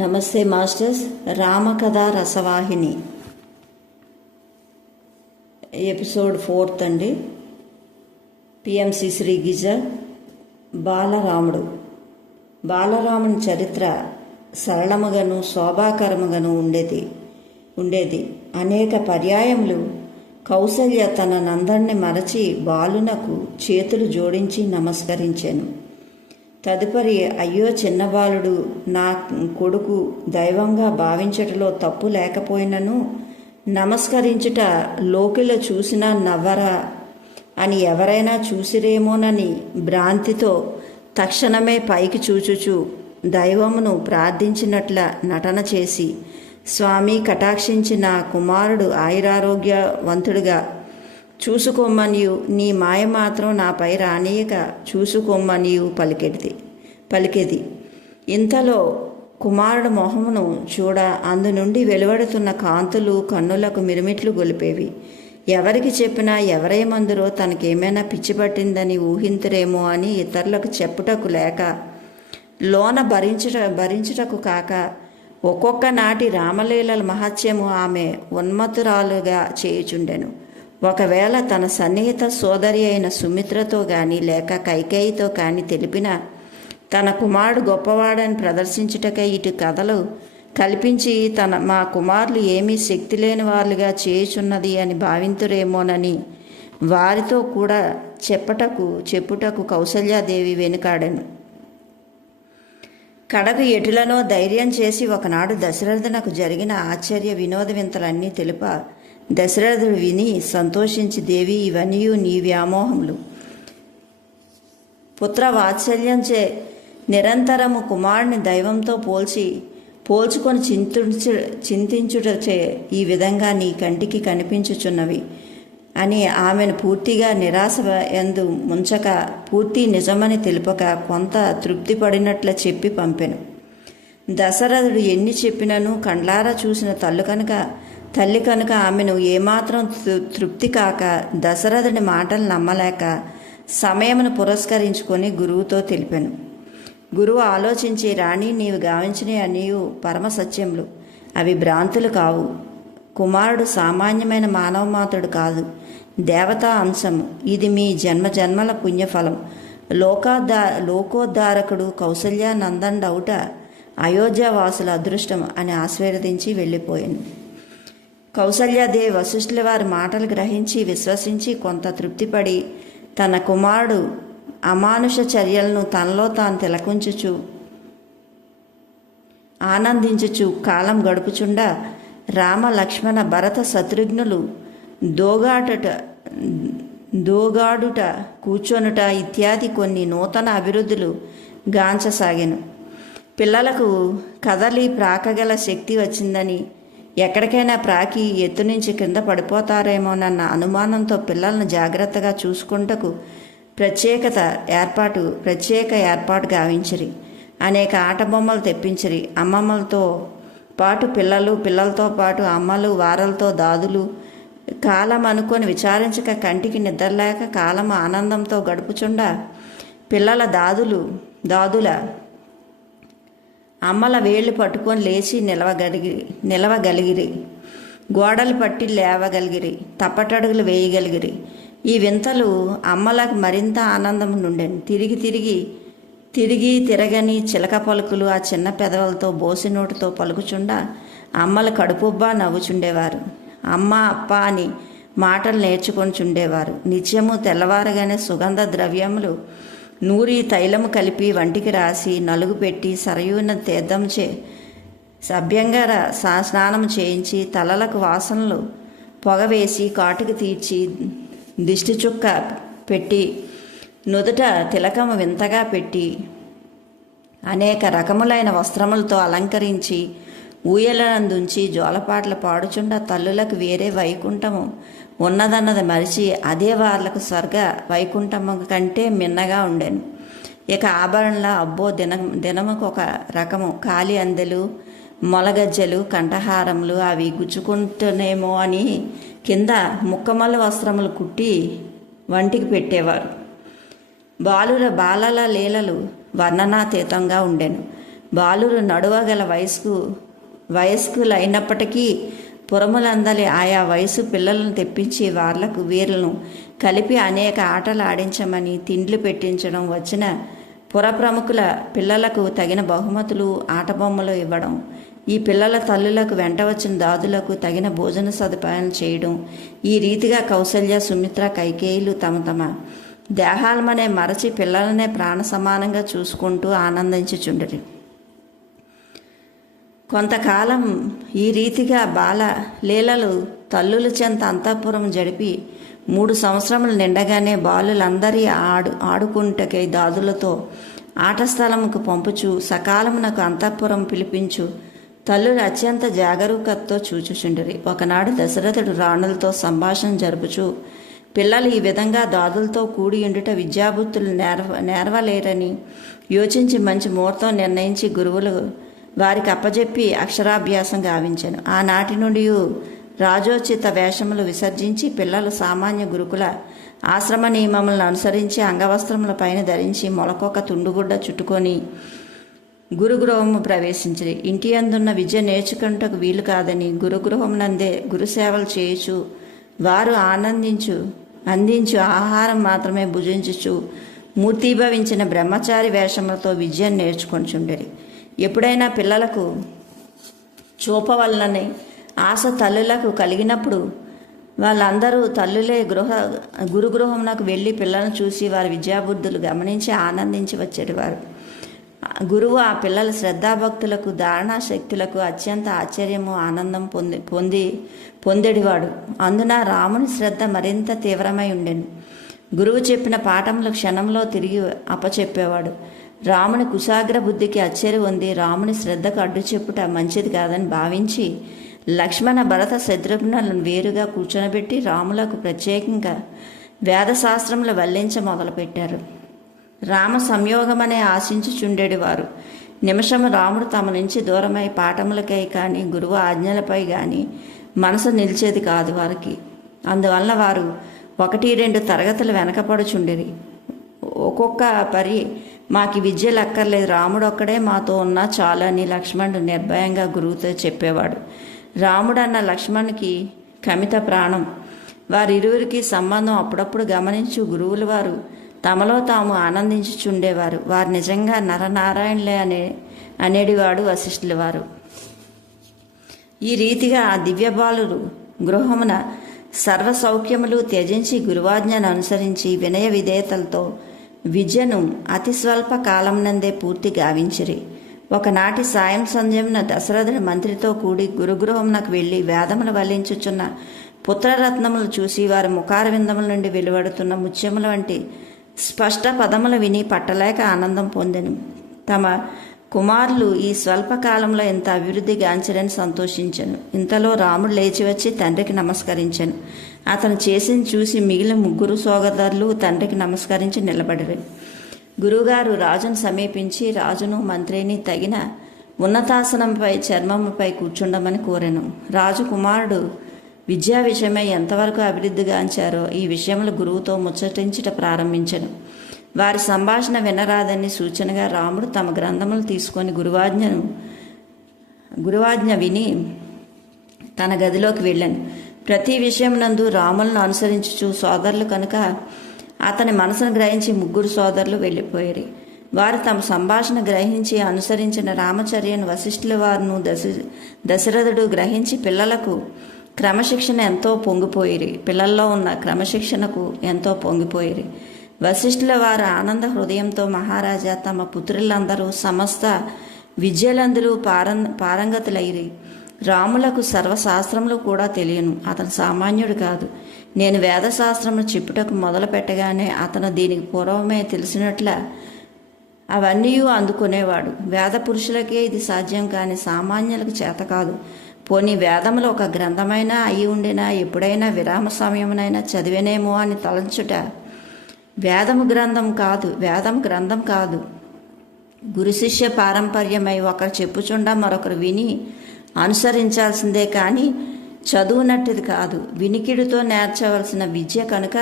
నమస్తే మాస్టర్స్. రామకథ రసవాహిని ఎపిసోడ్ 4 అండి. పిఎంసి శ్రీగిజ. బాలరాముని చరిత్ర సరళముగాను శోభాకరముగాను ఉండేది. అనేక పర్యాయములు కౌసల్య తన నందన్ని మరచి బాలునకు చేతులు జోడించి నమస్కరించాను. తదుపరి, అయ్యో చిన్నబాలుడు, నా కొడుకు దైవంగా భావించటలో తప్పు లేకపోయినను నమస్కరించుట లోకిలో చూసినా నవ్వరా అని ఎవరైనా చూసిరేమోనని భ్రాంతితో తక్షణమే పైకి చూచుచు దైవమును ప్రార్థించినట్ల నటన చేసి, స్వామి కటాక్షించి నా కుమారుడు ఆయురారోగ్యవంతుడిగా చూసుకోమనియు నీ మాయ మాత్రం నాపై రానియక చూసుకోమనియు పలికేది. ఇంతలో కుమారుడు మొహమును చూడ అందు నుండి వెలువడుతున్న కాంతులు కన్నులకు మిరుమిట్లు గొలిపేవి. ఎవరికి చెప్పినా ఎవరేమందురో తనకేమైనా పిచ్చి పట్టిందని ఊహింతురేమో అని ఇతరులకు చెప్పుటకు లేక, లోన భరించుటకు కాక, ఒక్కొక్క నాటి రామలీలల మహత్యము ఆమె ఉన్మత్తురాలుగా చేయుచుండెను. ఒకవేళ తన సన్నిహిత సోదరి అయిన సుమిత్రతో కానీ లేక కైకేయితో కానీ తెలిపిన తన కుమారుడు గొప్పవాడని ప్రదర్శించుటకై ఇటు కథలు కల్పించి మా కుమారులు ఏమీ శక్తి లేని వాళ్ళుగా చేయుచున్నది అని భావింతురేమోనని వారితో కూడా చెప్పుటకు కౌసల్యాదేవి వెనుకాడెను. కడకు ఎటులనో ధైర్యం చేసి ఒకనాడు దశరథునకు జరిగిన ఆశ్చర్య వినోద వింతలన్నీ తెలుప, దశరథుడు విని సంతోషించి, దేవి ఇవన్నీ నీ వ్యామోహములు. పుత్ర వాత్సల్యంచే నిరంతరము కుమారుని దైవంతో పోల్చుకొని చింతించుటచే ఈ విధంగా నీ కంటికి కనిపించుచున్నవి అని ఆమెను పూర్తిగా నిరాశ యందు ముంచక, పూర్తి నిజమని తెలుపక కొంత తృప్తి పడినట్ల చెప్పి పంపెను. దశరథుడు ఎన్ని చెప్పినను కండ్లారా చూసిన తల్లి కనుక ఆమెను ఏమాత్రం తృప్తి కాక దశరథుడి మాటలు నమ్మలేక సమయమును పురస్కరించుకొని గురువుతో తెలిపాను. గురువు ఆలోచించి, రాణి నీవు గావించినవి అనియు పరమ సత్యములు, అవి భ్రాంతులు కావు. కుమారుడు సామాన్యమైన మానవ మాతుడు కాదు, దేవతా అంశము. ఇది మీ జన్మల పుణ్యఫలం. లోకోద్ధారకుడు కౌసల్యానందండవుట అయోధ్యావాసుల అదృష్టం అని ఆశీర్వదించి వెళ్ళిపోయింది. కౌసల్యాదేవి వశిష్ఠుల వారి మాటలు గ్రహించి విశ్వసించి కొంత తృప్తిపడి తన కుమారుడు అమానుష చర్యలను తనలో తాను తిలకించుచు ఆనందించుచు కాలం గడుపుచుండా రామ లక్ష్మణ భరత శత్రుఘ్నులు దోగాడుట కూర్చొనుట ఇత్యాది కొన్ని నూతన అభివృద్ధులు గాంచసాగాను. పిల్లలకు కదలి ప్రాకగల శక్తి వచ్చిందని, ఎక్కడికైనా ప్రాకి ఎత్తు నుంచి కింద పడిపోతారేమోనన్న అనుమానంతో పిల్లలను జాగ్రత్తగా చూసుకుంటకు ప్రత్యేక ఏర్పాటు గావించిరి. అనేక ఆట బొమ్మలు తెప్పించిరి. అమ్మమ్మలతో పాటు పిల్లలతో పాటు అమ్మలు, వారలతో దాదులు. కాలం అనుకొని విచారించక కంటికి నిద్రలేక కాలం ఆనందంతో గడుపుచుండా పిల్లల దాదుల అమ్మల వేళ్ళు పట్టుకొని లేచి నిలవగలిగిరి. గోడలు పట్టి లేవగలిగిరి. తప్పటడుగులు వేయగలిగిరి. ఈ వింతలు అమ్మలకు మరింత ఆనందం నుండెను. తిరగని చిలక పలుకులు ఆ చిన్న పెదవులతో బోసి నోటితో పలుకుచుండా అమ్మలు కడుపుబ్బా నవ్వుచుండేవారు. అమ్మ అప్ప అని మాటలు నేర్చుకొని చుండేవారు. నిత్యము తెల్లవారగానే సుగంధ ద్రవ్యములు నూరి తైలము కలిపి వంటికి రాసి నలుగు పెట్టి సరయూన తీర్థంచే సభ్యంగా స్నానం చేయించి తలలకు వాసనలు పొగవేసి కాటుకు తీర్చి దిష్టి చుక్క పెట్టి నుదుట తిలకము వింతగా పెట్టి అనేక రకములైన వస్త్రములతో అలంకరించి ఊయలనందుంచి జోలపాటలు పాడుచుండా తల్లులకు వేరే వైకుంఠము ఉన్నదన్నది మరిచి అదే వాళ్ళకు స్వర్గ వైకుంఠము కంటే మిన్నగా ఉండెను. ఇక ఆభరణల అబ్బో దినముకు ఒక రకము కాలి అందెలు, మొలగజ్జలు, కంఠహారములు అవి గుచ్చుకుంటునేమో అని కింద ముక్కమల్ల వస్త్రములు కుట్టి వంటికి పెట్టేవారు. బాలల లీలలు వర్ణనాతీతంగా ఉండెను. బాలురు నడువగల వయస్కులైనప్పటికీ పురములందలి ఆయా వయసు పిల్లలను తెప్పించి వీళ్ళను కలిపి అనేక ఆటలు ఆడించమని తిండ్లు పెట్టించడం, వచ్చిన పుర ప్రముఖుల పిల్లలకు తగిన బహుమతులు ఆటబొమ్మలు ఇవ్వడం, ఈ పిల్లల తల్లులకు వెంట వచ్చిన దాదులకు తగిన భోజన సదుపాయాలు చేయడం, ఈ రీతిగా కౌసల్య, సుమిత్ర, కైకేయులు తమ తమ దేహాలమనే మరచి పిల్లలనే ప్రాణ సమానంగా చూసుకుంటూ ఆనందించుచుండరు. కొంతకాలం ఈ రీతిగా బాల లీలలు తల్లుల చెంత అంతఃపురం జడిపి 3 సంవత్సరములు నిండగానే బాలులందరి ఆడుకుంటకై దాదులతో ఆట స్థలముకు పంపుచు సకాలమునకు అంతఃపురం పిలిపించు తల్లులు అత్యంత జాగరూకతతో చూచుచుండిరి. ఒకనాడు దశరథుడు రాణులతో సంభాషణ జరుపుచు, పిల్లలు ఈ విధంగా దాదులతో కూడి ఉండుట విద్యాబుద్ధులు నేర్వలేరని యోచించి మంచి ముహూర్తం నిర్ణయించి గురువులు వారికి అప్పజెప్పి అక్షరాభ్యాసం గావించాను. ఆనాటి నుండి రాజోచిత వేషములు విసర్జించి పిల్లలు సామాన్య గురుకుల ఆశ్రమ నియమములను అనుసరించి అంగవస్త్రముల పైన ధరించి మొలకొక తుండుగుడ్డ చుట్టుకొని గురుగృహము ప్రవేశించిరి. ఇంటి అందున్న విద్య నేర్చుకుంటకు వీలు కాదని గురుగృహమునందే గురుసేవలు చేయుచు వారు అందించు ఆహారం మాత్రమే భుజించుచు మూర్తీభవించిన బ్రహ్మచారి వేషములతో విద్యను నేర్చుకొనిచుండేది. ఎప్పుడైనా పిల్లలకు చూపవలనని ఆశ తల్లులకు కలిగినప్పుడు వాళ్ళందరూ తల్లులే గురుగృహమునకు వెళ్ళి పిల్లలను చూసి వారి విద్యాబుద్ధులు గమనించి ఆనందించి వచ్చేటివారు. గురువు ఆ పిల్లల శ్రద్ధాభక్తులకు, ధారణా శక్తులకు అత్యంత ఆశ్చర్యము, ఆనందం పొందేడివాడు. అందున రాముని శ్రద్ధ మరింత తీవ్రమై ఉండెను. గురువు చెప్పిన పాఠములు క్షణంలో తిరిగి అప్పచెప్పేవాడు. రాముని కుశాగ్ర బుద్ధికి అచ్చెరి ఉంది. రాముని శ్రద్ధకు అడ్డు చెప్పుట మంచిది కాదని భావించి లక్ష్మణ, భరత, శత్రుఘ్నులను వేరుగా కూర్చొనబెట్టి రాములకు ప్రత్యేకంగా వేదశాస్త్రములు వల్లించ మొదలుపెట్టారు. రామ సంయోగమనే ఆశించుచుండేవారు. నిమిషము రాముడు తమ నుంచి దూరమై పాఠములకై కానీ గురువు ఆజ్ఞలపై కానీ మనసు నిలిచేది కాదు వారికి. అందువల్ల వారు 1-2 తరగతులు వెనకపడుచుండిరి. ఒక్కొక్క మాకి విద్యలు అక్కర్లేదు, రాముడు ఒక్కడే మాతో ఉన్నా చాలు అని లక్ష్మణుడు నిర్భయంగా గురువుతో చెప్పేవాడు. రాముడన్న లక్ష్మణునికి కమిత ప్రాణం. వారిరువురికి సంబంధం అప్పుడప్పుడు గమనించు గురువులు వారు తమలో తాము ఆనందించుచుండేవారు. వారు నిజంగా నరనారాయణులే అనేడివాడు వశిష్ఠుల వారు. ఈ రీతిగా ఆ దివ్యబాలురు గృహమున సర్వ సౌఖ్యములు త్యజించి గురువాజ్ఞను అనుసరించి వినయ విధేయతలతో విద్యను అతి స్వల్ప కాలంనందే పూర్తి గావించిరి. ఒకనాటి సాయం సంధ్యమున దశరథుడు మంత్రితో కూడి గురుగృహమునకు వెళ్ళి వేదములు వల్లించుచున్న పుత్రరత్నములు చూసి వారి ముఖారవిందముల నుండి వెలువడుతున్న ముత్యముల వంటి స్పష్ట పదములు విని పట్టలేక ఆనందం పొందెను. తమ కుమారులు ఈ స్వల్పకాలంలో ఎంత అభివృద్ధి గాంచరని సంతోషించెను. ఇంతలో రాముడు లేచి వచ్చి తండ్రికి నమస్కరించెను. అతను చేసింది చూసి మిగిలిన 3 సోదరులు తండ్రికి నమస్కరించి నిలబడిరి. గురువుగారు రాజును సమీపించి రాజును మంత్రిని తగిన ఉన్నతాసనంపై చర్మముపై కూర్చుండమని కోరెను. రాజు కుమారుడు విద్యా విషయమై ఎంతవరకు అభివృద్ధిగాంచారో ఈ విషయంలో గురువుతో ముచ్చటించుట ప్రారంభించెను. వారి సంభాషణ వినరాదని సూచనగా రాముడు తమ గ్రంథములు తీసుకొని గురువాజ్ఞ విని తన గదిలోకి వెళ్ళాను. ప్రతి విషయం నందు రాములను అనుసరించుచు సోదరులు కనుక అతని మనసును గ్రహించి 3 సోదరులు వెళ్ళిపోయారు. వారు తమ సంభాషణ గ్రహించి అనుసరించిన రామచర్యను వశిష్ఠుల వారును దశరథుడు గ్రహించి పిల్లలకు క్రమశిక్షణ ఎంతో పొంగిపోయిరి. పిల్లల్లో ఉన్న క్రమశిక్షణకు ఎంతో పొంగిపోయిరి. వశిష్ఠుల వారు ఆనంద హృదయంతో, మహారాజా, తమ పుత్రులందరూ సమస్త విద్యలందులు పారంగతులైరి. రాములకు సర్వశాస్త్రములు కూడా తెలియను. అతను సామాన్యుడు కాదు. నేను వేదశాస్త్రములు చెప్పుటకు మొదలు పెట్టగానే అతను దీనికి పూర్వమే తెలిసినట్ల అవన్నీ అందుకునేవాడు. వేద పురుషులకే ఇది సాధ్యం కానీ సామాన్యులకు చేత కాదు. పోనీ వేదములు ఒక గ్రంథమైనా అయి ఉండినా ఎప్పుడైనా విరామ సమయమునైనా చదివేనేమో అని తలంచుట వేదము గ్రంథం కాదు. గురు శిష్య పారంపర్యమై ఒకరు చెప్పుచుండా మరొకరు విని అనుసరించాల్సిందే కానీ చదువునట్టుది కాదు. వినికిడితో నేర్చవలసిన విద్య కనుక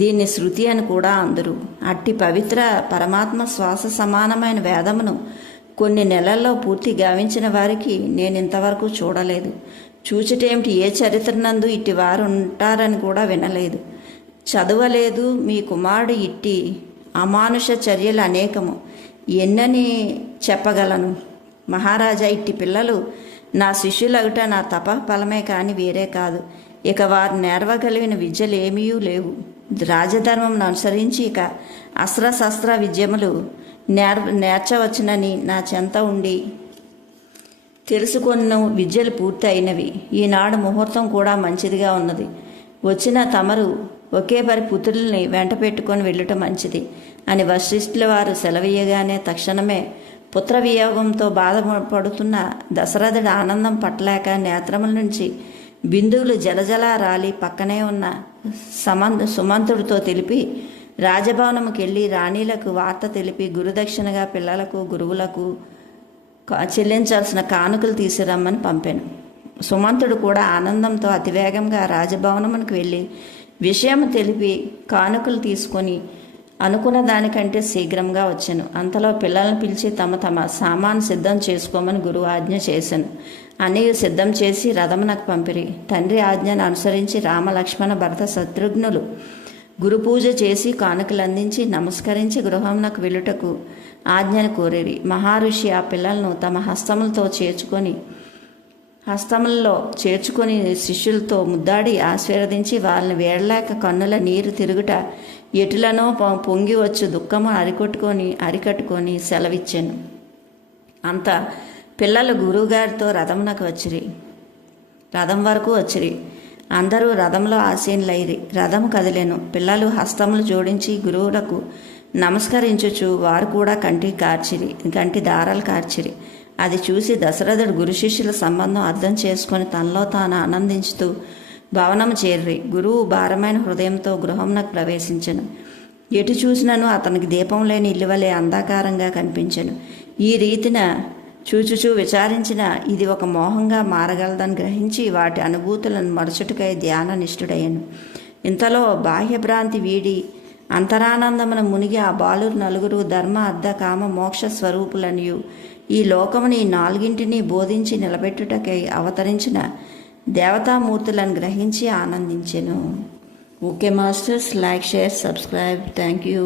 దీన్ని శృతి అని కూడా అందరు. అట్టి పవిత్ర పరమాత్మ శ్వాస సమానమైన వేదమును కొన్ని నెలల్లో పూర్తి గావించిన వారికి నేను ఇంతవరకు చూడలేదు. చూచుటేమిటి, ఏ చరిత్రనందు ఇట్టి వారు ఉంటారని కూడా వినలేదు. చదవలేదు. మీ కుమారుడు ఇట్టి అమానుష చర్యలు అనేకము, ఎన్నని చెప్పగలను. మహారాజా, ఇట్టి పిల్లలు నా శిష్యులగుట నా తప ఫలమే కాని వేరే కాదు. ఇక వారు నేర్వగలిగిన విద్యలు ఏమీ లేవు. రాజధర్మం అనుసరించి ఇక అస్త్రశస్త్ర విద్యములు నేర్చవచ్చునని నా చెంత ఉండి తెలుసుకొన్న విద్యలు పూర్తి అయినవి. ఈనాడు ముహూర్తం కూడా మంచిదిగా ఉన్నది. వచ్చిన తమరు ఒకే పరి పుత్రుల్ని వెంట పెట్టుకొని వెళ్ళటం మంచిది అని వశిష్ఠుల వారు సెలవీయగానే తక్షణమే పుత్ర వియోగంతో బాధపడుతున్న దశరథుడు ఆనందం పట్టలేక నేత్రముల నుంచి బిందువులు జలజల రాలి పక్కనే ఉన్న సుమంతుడితో తెలిపి రాజభవనముకి వెళ్ళి రాణీలకు వార్త తెలిపి గురుదక్షిణగా పిల్లలకు గురువులకు చెల్లించాల్సిన కానుకలు తీసుకురమ్మని పంపాను. సుమంతుడు కూడా ఆనందంతో అతివేగంగా రాజభవనమునికి వెళ్ళి విషయం తెలిపి కానుకలు తీసుకొని అనుకున్న దానికంటే శీఘ్రంగా వచ్చాను. అంతలో పిల్లలను పిలిచి తమ సామాను సిద్ధం చేసుకోమని గురువు ఆజ్ఞ చేశాను. అన్నయ్య సిద్ధం చేసి రథమునకు పంపిరి. తండ్రి ఆజ్ఞను అనుసరించి రామలక్ష్మణ భరత శత్రుఘ్నులు గురు పూజ చేసి కానుకలు అందించి నమస్కరించి గృహమునకు వెళ్ళుటకు ఆజ్ఞను కోరిరి. మహర్షి ఆ పిల్లలను తమ హస్తములలో చేర్చుకొని శిష్యులతో ముద్దాడి ఆశీర్వదించి వాళ్ళని వేడలేక కన్నుల నీరు తిరుగుట ఎటులనో పొంగి వచ్చు దుఃఖము అరికట్టుకొని సెలవిచ్చాను. అంత పిల్లలు గురువుగారితో రథం వరకు వచ్చిరి. అందరూ రథంలో ఆసీనులైరి. రథము కదిలేను. పిల్లలు హస్తములు జోడించి గురువులకు నమస్కరించుచు వారు కూడా కంటి దారాలు కార్చిరి. అది చూసి దశరథుడు గురు శిష్యుల సంబంధం అర్థం చేసుకొని తనలో తాను ఆనందించుతూ భవనము చేరి గురువు భారమైన హృదయంతో గృహంనకు ప్రవేశించెను. ఎటు చూసినను అతనికి దీపం లేని ఇల్లువలే అంధకారంగా కనిపించెను. ఈ రీతిన చూచుచూ విచారించిన ఇది ఒక మోహంగా మారగలదని గ్రహించి వాటి అనుభూతులను మరుచుటకై ధ్యాన నిష్ఠుడయ్యను. ఇంతలో బాహ్యభ్రాంతి వీడి అంతరానందమున మునిగి ఆ బాలురు నలుగురు ధర్మ అర్థ కామ మోక్ష స్వరూపులనియు ఈ లోకముని నాలుగింటిని బోధించి నిలబెట్టుటకై అవతరించిన దేవతామూర్తులను గ్రహించి ఆనందించెను. Okay masters, like, share, subscribe. Thank you.